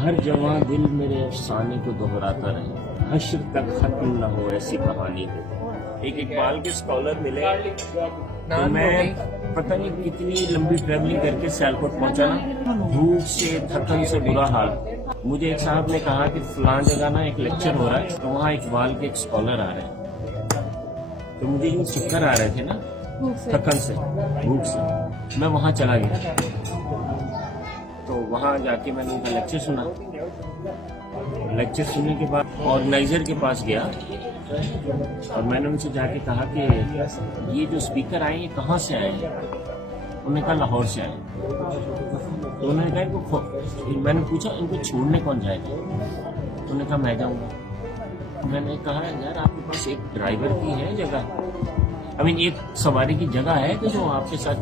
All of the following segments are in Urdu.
ہر جواں دل میرے افسانے کو دہراتا رہے، حشر تک ختم نہ ہو ایسی کہانی ہے۔ ایک اقبال کے اسکالر ملے تو میں پتہ نہیں کتنی لمبی ٹریولنگ کر کے سیالکوٹ پہنچا نا، بھوک سے تھکن سے برا حال۔ مجھے ایک صاحب نے کہا کہ فلاں جگہ نا ایک لیکچر ہو رہا ہے تو وہاں اقبال کے ایک اسکالر آ رہے ہیں، تو مجھے جو چکر آ رہے تھے نا تھکن سے بھوک سے، میں وہاں چلا گیا۔ تو وہاں جا کے میں نے ان کا لیکچر سنا۔ لیکچر سننے کے بعد آرگنائزر کے پاس گیا اور میں نے ان سے جا کے کہا کہ یہ جو اسپیکر آئے یہ کہاں سے آئے ہیں؟ انہوں نے کہا لاہور سے آئے۔ تو انہوں نے کہا ان کو، میں نے پوچھا ان کو چھوڑنے کون جائے گا؟ انہوں نے کہا میں جاؤں گا۔ میں نے کہا یار آپ کے پاس ایک ڈرائیور کی ہے جگہ، ایک سواری کی جگہ ہے کہ جو آپ کے ساتھ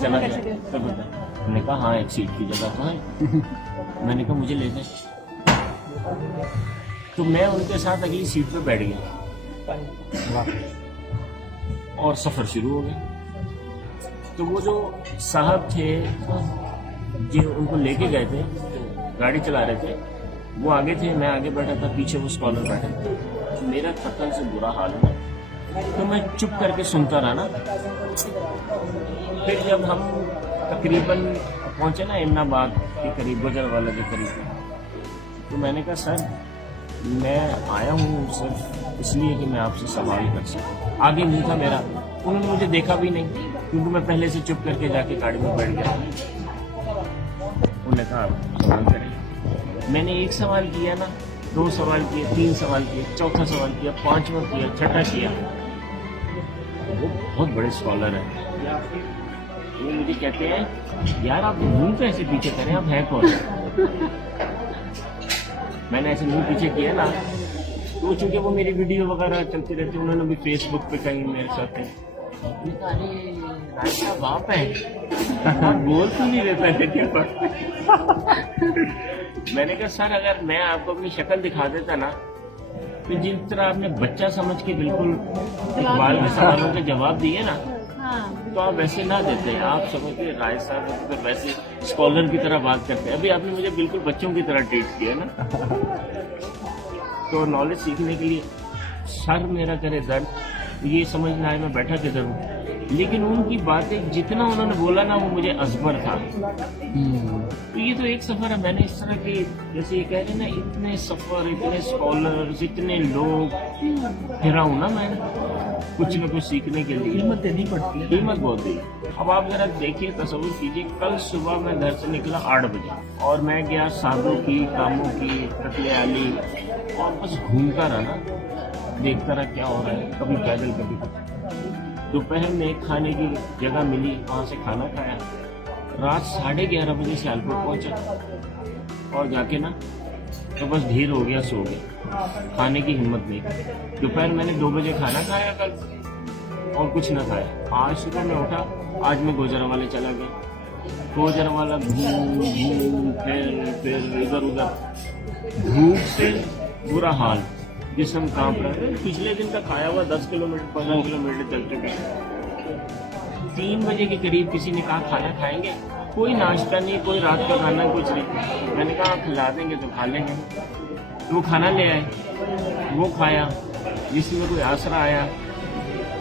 چلا جائے؟ انہوں نے کہا ہاں ایک سیٹ کی جگہ تو ہے۔ میں نے کہا مجھے لے جائیں۔ تو میں ان کے ساتھ اگلی سیٹ پہ بیٹھ گیا اور سفر شروع ہو گیا۔ تو وہ جو صاحب تھے جو ان کو لے کے گئے تھے، گاڑی چلا رہے تھے، وہ آگے تھے، میں آگے بیٹھا تھا، پیچھے وہ اسکالر بیٹھے تھے۔ میرا تھکن سے برا حال ہوا تو میں چپ کر کے سنتا رہا نا۔ پھر جب ہم تقریباً پہنچے نا امن آباد کے قریب، گجر والا کے قریب، تو میں نے کہا سر میں آیا ہوں صرف اس لیے کہ میں آپ سے سوال کر سکوں، آگے نہیں تھا میرا۔ انہوں نے مجھے دیکھا بھی نہیں کیونکہ میں پہلے سے چپ کر کے جا کے گاڑی میں بیٹھ گیا۔ انہوں نے کہا آپ سوال کریں۔ میں نے ایک سوال کیا نا، دو سوال کیے، تین سوال کیے، چوتھا سوال کیا، پانچواں کیا، چھٹا کیا۔ وہ بہت بڑے اسکالر ہیں، وہ مجھے کہتے ہیں یار آپ منہ پہ ایسے پیچھے کریں، آپ ہیں کون؟ میں نے ایسے منہ پیچھے کیا نا، تو چونکہ وہ میری ویڈیو وغیرہ چلتی رہتی، انہوں نے بھی فیس بک پہ کہیں میرے ساتھ ہیں۔ رائے صاحب آپ ہیں، آپ بول تو نہیں رہتا ہے۔ میں نے کہا سر اگر میں آپ کو اپنی شکل دکھا دیتا نا تو جس طرح آپ نے بچہ سمجھ کے بالکل اقبال کے سوالوں کے جواب دیے نا، تو آپ ویسے نہ دیتے، آپ سمجھتے رائے صاحب ویسے اسکالر کی طرح بات کرتے ہیں۔ ابھی آپ نے مجھے بالکل بچوں کی طرح ٹریٹ کیا نا۔ تو نالج سیکھنے کے لیے سر میرا کرے درد، یہ سمجھ نہ آئے میں بیٹھا کدھر ہوں، لیکن ان کی باتیں جتنا انہوں نے بولا نا وہ مجھے ازبر تھا۔ تو یہ تو ایک سفر ہے، میں نے اس طرح کے جیسے یہ کہہ رہے ہیں نا اتنے سفر، اتنے اسکالرز، اتنے لوگ پھرا ہوں نا میں کچھ نہ کچھ سیکھنے کے لیے۔ قیمت دینی پڑتی ہے، قیمت بہت ہے۔ اب آپ ذرا دیکھیے، تصور کیجیے، کل صبح میں گھر سے نکلا 8 بجے اور میں گیا سادوں کی، کاموں کی، قتل علی، اور بس گھومتا رہا نا، دیکھتا رہا کیا ہو رہا ہے، کبھی پیدل کبھی دوپہر میں ایک کھانے کی جگہ ملی، وہاں سے کھانا کھایا، رات 11:30 بجے سیالکوٹ پہنچا اور جا کے نا تو بس ڈھیر ہو گیا، سو گیا، کھانے کی ہمت نہیں۔ دوپہر میں نے 2 بجے کھانا کھایا کل اور کچھ نہ کھایا۔ آج صبح میں اٹھا، آج میں گوجرانوالے چلا گیا، گوجرانوالا گھوم پھر ادھر ادھر، دھوپ سے برا حال، جسم کانپ رہا ہے۔ پچھلے دن کا کھایا ہوا 10 کلومیٹر 15 کلومیٹر چل چکے ہیں۔ 3 بجے کے قریب کسی نے کہا کھانا کھائیں گے، کوئی ناشتہ نہیں، کوئی رات کا کھانا کچھ نہیں۔ میں نے کہا کھلا دیں گے تو کھا لیں گے، تو وہ کھانا لے آئے، وہ کھایا، جس میں کوئی آسرا آیا۔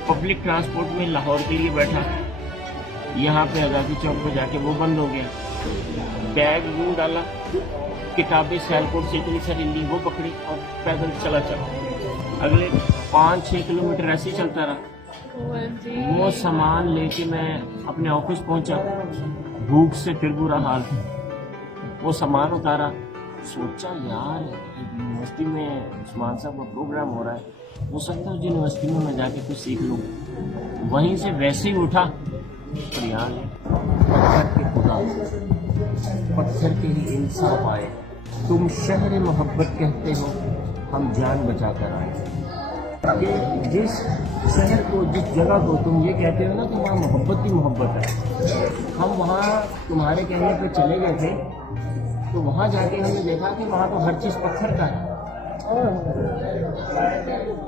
پبلک ٹرانسپورٹ میں لاہور کے لیے بیٹھا، یہاں پہ آزادی چوک پہ جا کے وہ بند ہو گیا۔ بیگ یوں ڈالا، کتابیں سیالکوٹ سے اتنی ساری لی، وہ پکڑی اور پیدل چلا۔ اگلے 5-6 کلومیٹر ایسے ہی چلتا رہا۔ وہ سامان لے کے میں اپنے آفس پہنچا، بھوک سے پھر برا حال، وہ سامان اتارا، سوچا یار یونیورسٹی میں عثمان صاحب کا پروگرام ہو رہا ہے، ہو سکتا ہے یونیورسٹی میں جا کے کچھ سیکھ لوں۔ وہیں سے ویسے ہی اٹھا اور یہاں پتھر کے خدا، پتھر کے ہی انصاف آئے، تم شہر محبت کہتے ہو، ہم جان بچا کر آئے۔ کہ جس شہر کو، جس جگہ کو تم یہ کہتے ہو نا کہ وہاں محبت ہی محبت ہے، ہم وہاں تمہارے کہنے پہ چلے گئے تھے، تو وہاں جا کے ہم نے دیکھا کہ وہاں تو ہر چیز پتھر کا ہے۔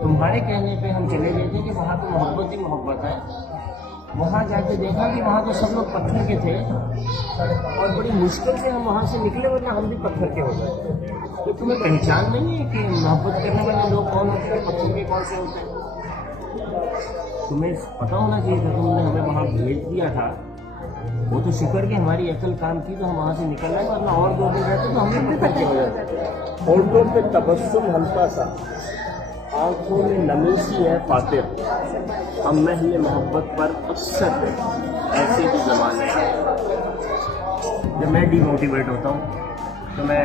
تمہارے کہنے پہ ہم چلے گئے تھے کہ وہاں تو محبت ہی محبت ہے، وہاں جا کے دیکھا کہ وہاں تو سب لوگ پتھر کے تھے اور بڑی مشکل سے ہم وہاں سے نکلے ورنہ ہم بھی پتھر کے ہو گئے. تو تمہیں پہچان نہیں ہے کہ محبت کرنے والے لوگ کون ہوتے ہیں, پتھر کے کون سے ہوتے ہیں؟ تمہیں پتہ ہونا چاہیے تھا, تم نے ہمیں وہاں بھیج دیا تھا. وہ تو شکر کہ ہماری عقل کام کی تو ہم وہاں سے نکل رہے, ورنہ اور 2 دن رہتے تو ہم بھی پتھر کے ہو جاتے. ہونٹوں پہ تبسم ہلکا سا, آنکھوں میں نمی سی ہے فاتر, ہم محل محبت پر اکثر ایسے بھی زمانے ہیں. جب میں ڈی موٹیویٹ ہوتا ہوں تو میں,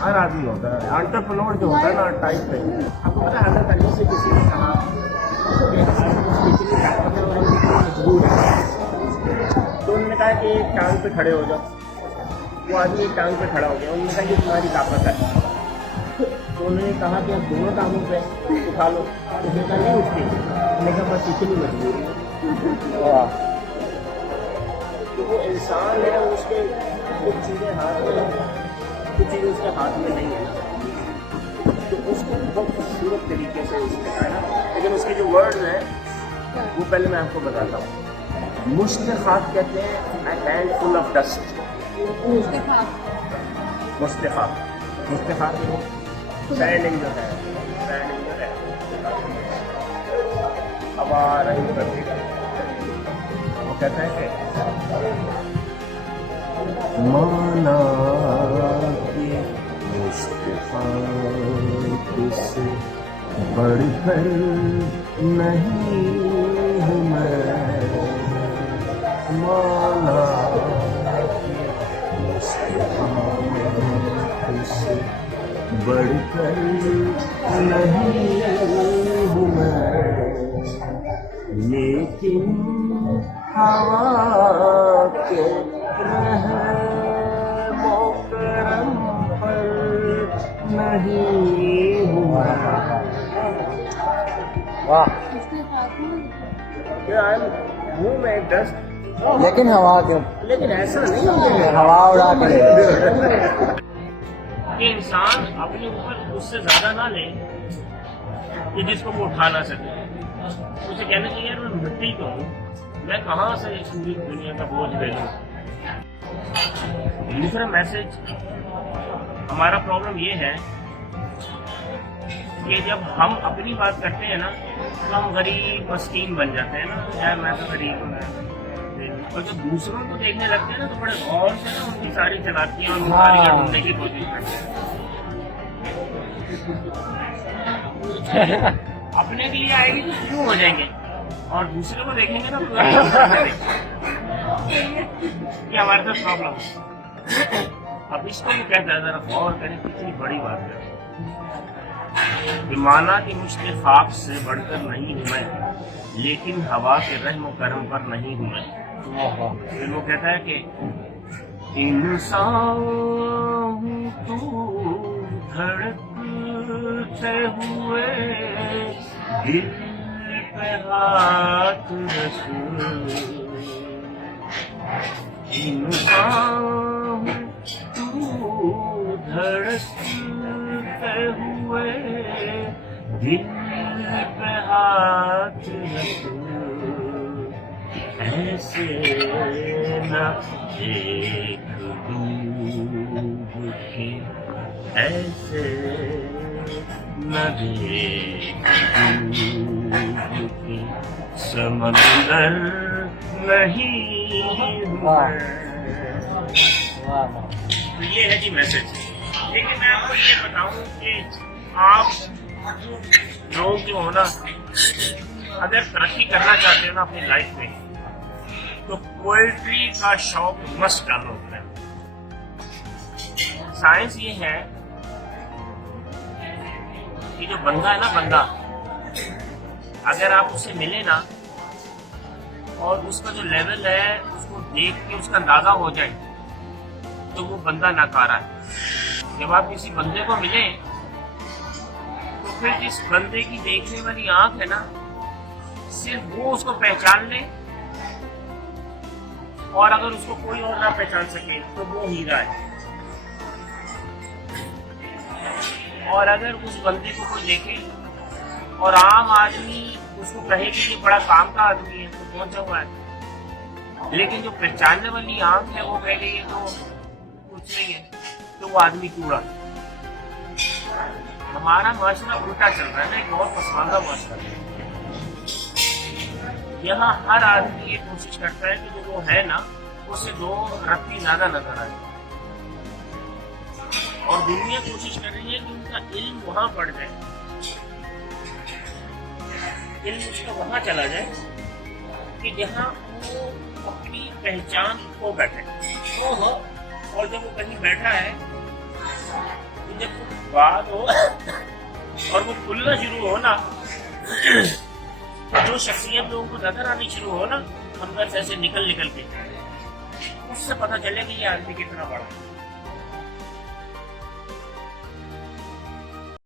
ہر آدمی ہوتا ہے انٹرپرینور جو ہوتا ہے نا ٹائپ پہ, آپ کو پتا ہے حضرت علی سے کسی نے کہا مجبور ہے, تو انہوں نے کہا کہ ایک ٹانگ پہ کھڑے ہو جاؤ. وہ آدمی ایک ٹانگ پہ کھڑا ہو گیا, انہوں نے کہا یہ تمہاری طاقت ہے. تو انہوں نے کہا کہ اب دونوں ٹانگوں پہ اٹھا لو. اس نے کہا نہیں اٹھتی, انہوں نے کہا بس اتنی مجبوری ہے. تو وہ انسان ہے, اس کے کچھ چیزیں ہاتھ میں, کچھ چیزیں اس کے ہاتھ میں نہیں ہے, تو اس کو بہت خوبصورت طریقے سے اس نے کہا. لیکن اس کے جو ورڈز ہیں وہ پہلے میں آپ کو بتاتا ہوں. مشت خاک کہتے ہیں a handful of dust. مستخاک, مستخاک سینڈنگ جو ہے, سینڈنگ جو ہے اب آ رہی کرتی ہے. وہ کہتا ہے کہ مانا کہ مستخاک سے بڑھ کر نہیں ہوں میں, مانا سے بڑھ کر نہیں ہوں میں, لیکن ہوا کے رحم و کرم پر نہیں ہوں میں. واہ, ہوں میں ڈسٹ لیکن ہوا کے, لیکن ایسا نہیں ہے ہوا اڑا کے کہ انسان اپنے اوپر اس سے زیادہ نہ لے کہ جس کو وہ اٹھا نہ سکے. اسے کہنا چاہیے یار میں مٹی تو ہوں, میں کہاں سے پوری دنیا کا بوجھ لے لوں. دوسرا میسج, ہمارا پرابلم یہ ہے کہ جب ہم اپنی بات کرتے ہیں نا تو ہم غریب مسکین بن جاتے ہیں نا, یار میں تو غریب ہوں. اور جب دوسروں کو دیکھنے لگتے ہیں نا تو بڑے غور سے نا ان کی ساری چلاکیاں اور ساریاں ڈھونڈنے کی کوشش کرتے ہیں. اپنے کے لیے آئے گی تو کیوں ہو جائیں گے, اور دوسرے کو دیکھیں گے نا تو یہ ہمارے ساتھ پرابلم ہے. اب اس کو بھی کہتا ہے ذرا غور کریں, کتنی بڑی بات ہے. مانا کہ مجھ کے خاک سے بڑھ کر نہیں ہوں میں, لیکن ہوا کے رحم و کرم پر نہیں ہوں میں. پھر وہ کہتا ہے کہ انسان تو دھڑکتے ہوئے دل پہ ہاتھ رکھ, انسان تو دھڑکتے ہوئے دل پہ ہاتھ رکھ, ایسے نہ ایک ڈوب کے, ایسے نہ ایک ڈوب کے سمندر نہیں ہوا. تو یہ ہے جی میسج. لیکن میں آپ کو یہ بتاؤں کہ آپ لوگ جو ہونا اگر ترقی کرنا چاہتے ہیں نا اپنی لائف میں تو پوئٹری کا شوق مسٹ ڈالو اپنے. سائنس یہ ہے کہ جو بندہ ہے نا, بندہ اگر آپ اس سے ملے نا اور اس کا جو لیول ہے اس کو دیکھ کے اس کا اندازہ ہو جائے تو وہ بندہ ناکارہ ہے. جب آپ کسی بندے کو ملے تو پھر جس بندے کی دیکھنے والی آنکھ ہے نا صرف وہ اس کو پہچان لے, اور اگر اس کو کوئی اور نہ پہچان سکے تو وہ ہیرا ہے. اور اگر اس بندے کو کوئی دیکھے اور عام آدمی اس کو کہے کہ یہ بڑا کام کا آدمی ہے تو پہنچا ہوا ہے, لیکن جو پہچاننے والی آنکھ ہے وہ کہہ گئی ہے تو کچھ نہیں ہے، تو وہ آدمی کوڑا ہے۔ ہمارا معاشرہ الٹا چل رہا ہے نا، ایک بہت پسماندہ معاشرہ ہے۔ یہاں ہر آدمی یہ کوشش کرتا ہے کہ جو وہ ہے نا اس سے 2 رتی زیادہ نظر آئے، اور دنیا کوشش کر رہی ہے کہ ان کا علم وہاں بڑھ جائے، علم اس کا وہاں چلا جائے کہ جہاں وہ اپنی پہچان کھو بیٹھے وہ ہو، اور جب وہ کہیں بیٹھا ہے تو جب وہ بات ہو اور وہ کھلنا شروع ہو نا، جو شخصیت لوگوں کو نظر آنی شروع ہو نا اندر سے ایسے نکل کے، اس سے پتہ چلے کہ یہ آدمی کتنا بڑا ہے۔